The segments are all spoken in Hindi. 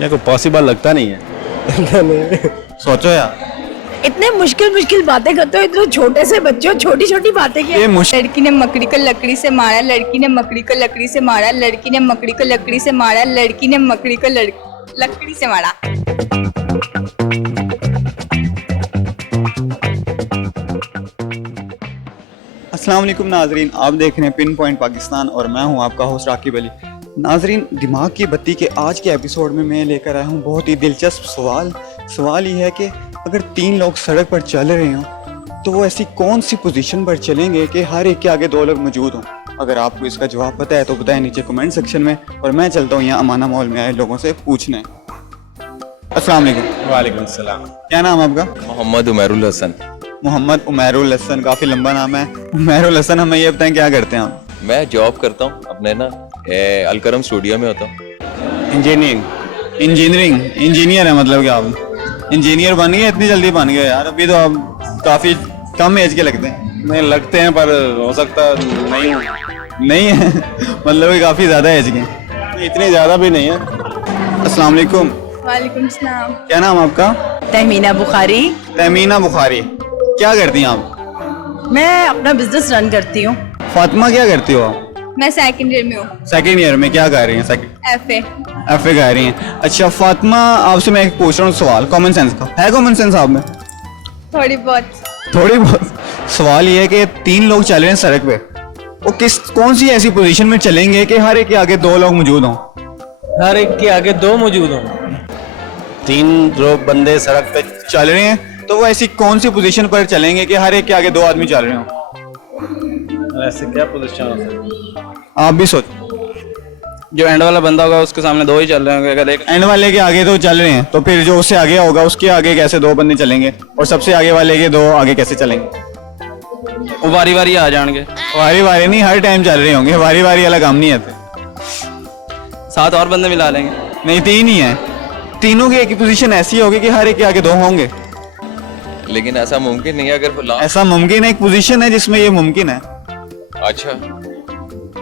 या कोई पॉसिबल लगता नहीं है। सोचो यार, इतने मुश्किल बातें करते हो, इतने छोटे से बच्चे हो, छोटी छोटी बातें की। ये मुश्किल लड़की ने मकड़ी को लकड़ी से मारा, लड़की ने मकड़ी को लकड़ी से मारा, लड़की ने मकड़ी को लकड़ी से मारा, लड़की ने मकड़ी को लकड़ी से मारा। अस्सलाम वालेकुम नाजरीन, आप देख रहे हैं पिन पॉइंट पाकिस्तान और मैं हूं आपका होस्ट राकिब अली। नाजरीन, दिमाग की बत्ती के आज के एपिसोड में मैं लेकर आया हूं बहुत ही दिलचस्प सवाल ये है कि अगर 3 लोग सड़क पर चल रहे हों तो वो ऐसी कौन सी पोजीशन पर चलेंगे कि हर एक के आगे 2 लोग मौजूद हों। अगर आपको इसका जवाब पता है तो बताएं नीचे कमेंट सेक्शन में, और मैं चलता हूँ यहाँ अमाना मॉल में आए लोगों से पूछने। अस्सलाम वालेकुम। वालेकुम सलाम। क्या नाम है आपका? मोहम्मद उमैरुल हसन। मोहम्मद उमैरुल हसन, काफ़ी लंबा नाम है। उमैरुल हसन, हमें ये बताएं क्या करते हैं आप? मैं जॉब करता हूँ अपने ना अलकरम स्टूडियो में होता हूँ। इंजीनियर है मतलब कि आप इंजीनियर बन गए? इतनी जल्दी बन गए यार, अभी तो आप काफ़ी कम एज के लगते हैं। नहीं लगते हैं पर हो सकता नहीं हो। नहीं है मतलब कि काफ़ी ज़्यादा एज के। इतनी ज़्यादा भी नहीं है। अस्सलाम वालेकुम। वालेकुम सलाम। क्या नाम आपका? तहमीना बुखारी। तहमीना बुखारी, क्या करती हैं आप? मैं अपना बिजनेस रन करती हूँ। फातिमा, क्या करती हो आप? मैं सेकंड ईयर में हूँ। सेकेंड ईयर में क्या कर रही हैं? FA। FA कर रही हैं। अच्छा फातिमा, आपसे मैं एक पूछ रहा हूँ सवाल कॉमन सेंस का। है कॉमन सेंस आप में? थोड़ी बहुत। थोड़ी बहुत। सवाल ये है कि 3 लोग चल रहे हैं सड़क पे, वो कौन सी ऐसी पोजीशन में चलेंगे कि हर एक के आगे 2 लोग मौजूद हों? हर एक के आगे 2 मौजूद हों। 3 जो बंदे सड़क पे चल रहे हैं तो वो ऐसी कौन सी पोजीशन पर चलेंगे कि हर एक के आगे 2 आदमी चल रहे हों? ऐसे क्या पोजीशन हो सकती? आप भी सोचो। जो एंड वाला बंदा होगा उसके सामने 2 ही चल रहे होंगे। अगर एक एंड वाले के आगे 2 चल रहे हैं तो फिर जो उससे आगे होगा उसके आगे कैसे 2 बंदे चलेंगे, और सबसे आगे वाले के 2 आगे कैसे चलेंगे? वो वारी वारी आ जाएंगे। वारी वारी नहीं, हर टाइम चल रहे होंगे। वारी वारी वाला काम नहीं है। 7 और बंदे मिला लेंगे। नहीं, 3 ही है। तीनों की एक पोजीशन ऐसी होगी कि हर एक के आगे 2 होंगे। लेकिन ऐसा मुमकिन नहीं है अगर वो ऐसा मुमकिन है, एक पोजीशन है जिसमें ये मुमकिन है। अच्छा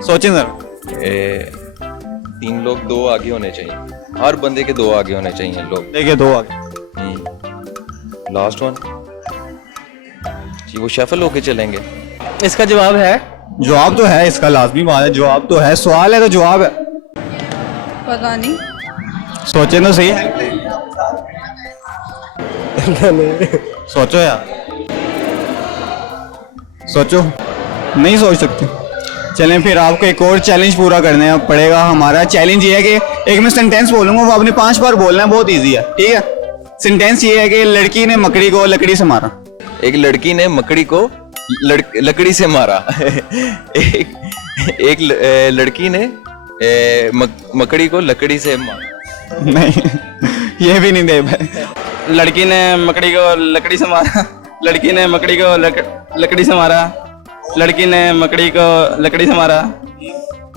सोचें सर। 3 लोग 2 आगे होने चाहिए, हर बंदे के 2 आगे होने चाहिए लोग। देखिए 2 आगे। लास्ट वन जी, वो शफल होके चलेंगे। इसका जवाब है जवाब तो है इसका, लाजमी बात है, जवाब तो है। सवाल है तो जवाब है। पता नहीं। सोचे तो सही है। सोचो यार, सोचो। नहीं सोच सकते? चलें फिर आपको एक और चैलेंज पूरा करने पड़ेगा। हमारा चैलेंज ये है कि एक मैं सेंटेंस बोलूंगा, वो आपने 5 बार बोलना है। बहुत इजी है, ठीक है? सेंटेंस ये है कि लड़की ने मकड़ी को लकड़ी से मारा। एक लड़की ने मकड़ी को लकड़ी से मारा। एक लड़की ने मकड़ी को लकड़ी से मारा। नहीं, ये भी नहीं दे भाई। लड़की ने मकड़ी को लकड़ी से मारा, लड़की ने मकड़ी को लकड़ी से मारा, लड़की ने मकड़ी को लकड़ी से मारा,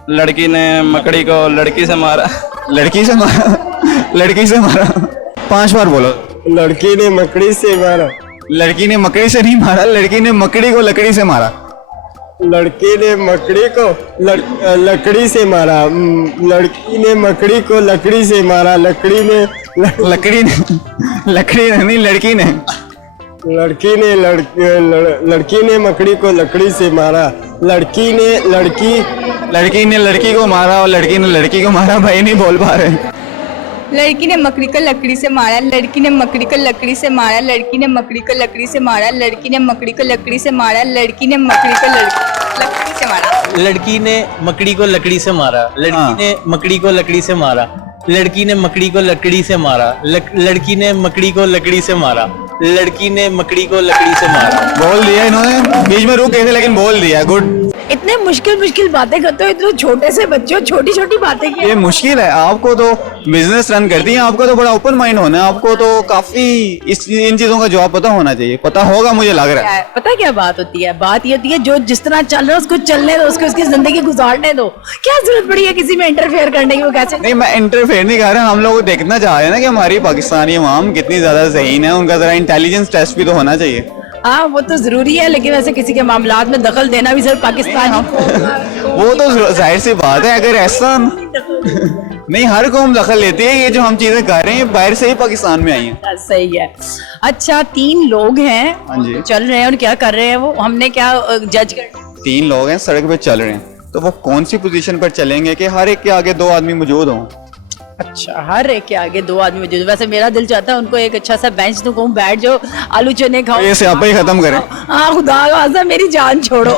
लड़की ने मकड़ी को लड़की से मारा। लड़की से मारा, लड़की से मारा। 5 बार बोलो। लड़की ने मकड़ी से मारा। लड़की ने मकड़ी से नहीं मारा, लड़की ने मकड़ी को लकड़ी से मारा। लड़की ने मकड़ी को लकड़ी से मारा। लड़की ने मकड़ी को लकड़ी से मारा। लकड़ी ने लकड़ी नहीं, लड़की ने लड़की ने मकड़ी को लकड़ी से मारा। लड़की ने लड़की को मारा और लड़की ने लड़की को मारा। भाई नहीं बोल पा रहे। लड़की ने मकड़ी को लकड़ी से मारा, लड़की ने मकड़ी को लकड़ी से मारा, लड़की ने मकड़ी को लकड़ी से मारा, लड़की ने मकड़ी को लकड़ी से मारा, लड़की ने मकड़ी को लकड़ी से मारा। लड़की ने मकड़ी को लकड़ी से मारा, लड़की ने मकड़ी को लकड़ी से मारा, लड़की ने मकड़ी को लकड़ी से मारा, लड़की ने मकड़ी को लकड़ी से मारा, लड़की ने मकड़ी को लकड़ी से मारा। बोल दिया इन्होंने, बीच में रुक गए थे लेकिन बोल दिया। गुड। इतने मुश्किल बातें करते हो, इतने छोटे से बच्चे हो, छोटी छोटी बातें की। ये मुश्किल है। आपको तो बिजनेस रन करती हैं, आपको तो बड़ा ओपन माइंड होना है। आपको तो काफी इन चीजों का जवाब पता होना चाहिए। पता होगा मुझे लग रहा है। पता है क्या बात होती है? बात ये होती है जो जिस तरह चल रहा है उसको चलने दो, उसको उसकी जिंदगी गुजारने दो। क्या जरूरत पड़ी है किसी में इंटरफेयर करने की? वो कैसे? नहीं, मैं इंटरफेयर नहीं कर रहा। हम लोग देखना चाह रहे हैं ना कि हमारी पाकिस्तानी अवाम कितनी ज्यादा ज़हीन है। उनका जरा इंटेलिजेंस टेस्ट भी तो होना चाहिए। हाँ, वो तो जरूरी है, लेकिन वैसे किसी के मामलात में दखल देना भी सिर्फ पाकिस्तान। वो तो जाहिर सी बात है। अगर ऐसा नहीं, हर कौम दखल लेती है। ये जो हम चीजें कर रहे हैं बाहर से ही पाकिस्तान में आई हैं। सही है। अच्छा, 3 लोग हैं, हाँ जी। चल रहे हैं और क्या कर रहे हैं वो, हमने क्या जज कर। 3 लोग हैं, सड़क पे चल रहे हैं, तो वो कौन सी पोजीशन पर चलेंगे कि हर एक के आगे 2 आदमी मौजूद हों? अच्छा, हर एक के आगे 2 आदमी मौजूद। वैसे मेरा दिल चाहता है उनको एक अच्छा सा बेंच दूं, कहूं बैठ जाओ, आलू चने खाओ। ये स्यापा ही खत्म करें। हाँ, खुदा वास्ता मेरी जान छोड़ो।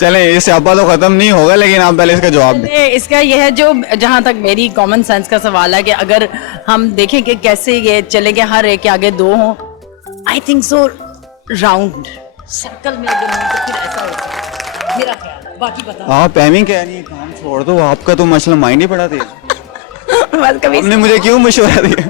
चलें, ये स्यापा तो खत्म नहीं होगा, लेकिन आप पहले इसका जवाब दें। इसका यह है, जो जहां तक मेरी कॉमन सेंस का सवाल है कि अगर हम देखें कि कैसे ये चलेंगे, हर एक के आगे 2 हों, I think so round circle में अगर हो तो फिर ऐसा होता है, मेरा ख्याल है। बाकी बता। आप एमी कह रही हैं, काम छोड़ दो, आपका तो मसला माइंड ही पड़ा तेज। बस कभी आपने मुझे क्यों मशवरा दिया?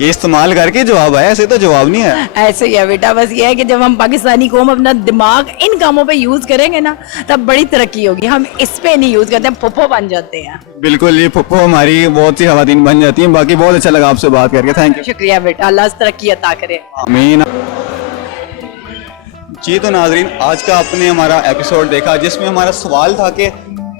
ये इस्तेमाल करके जवाब आया, ऐसे तो जवाब नहीं आया। ऐसे ही है बेटा, बस ये है कि जब हम पाकिस्तानी कौम अपना दिमाग इन कामों पे यूज करेंगे ना, तब बड़ी तरक्की होगी। हम इस पे नहीं यूज करते, हम फुफ्फो बन जाते हैं। बिल्कुल, ये पप्पो हमारी बहुत सी खवातीन बन जाती हैं। बाकी बहुत अच्छा लगा आपसे बात करके, थैंक यू। शुक्रिया बेटा, अल्लाह तरक्की अता करे। आमीन। जी तो नाजरीन, आज का आपने हमारा एपिसोड देखा जिसमें हमारा सवाल था कि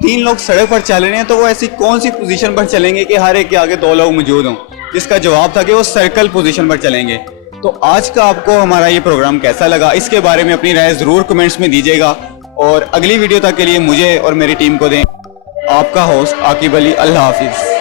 3 लोग सड़क पर चल रहे हैं, तो वो ऐसी कौन सी पोजीशन पर चलेंगे कि हर एक के आगे 2 लोग मौजूद हों? जिसका जवाब था कि वो सर्कल पोजीशन पर चलेंगे। तो आज का आपको हमारा ये प्रोग्राम कैसा लगा, इसके बारे में अपनी राय ज़रूर कमेंट्स में दीजिएगा, और अगली वीडियो तक के लिए मुझे और मेरी टीम को दें। आपका होस्ट आकिब अली, अल्लाह हाफिज़।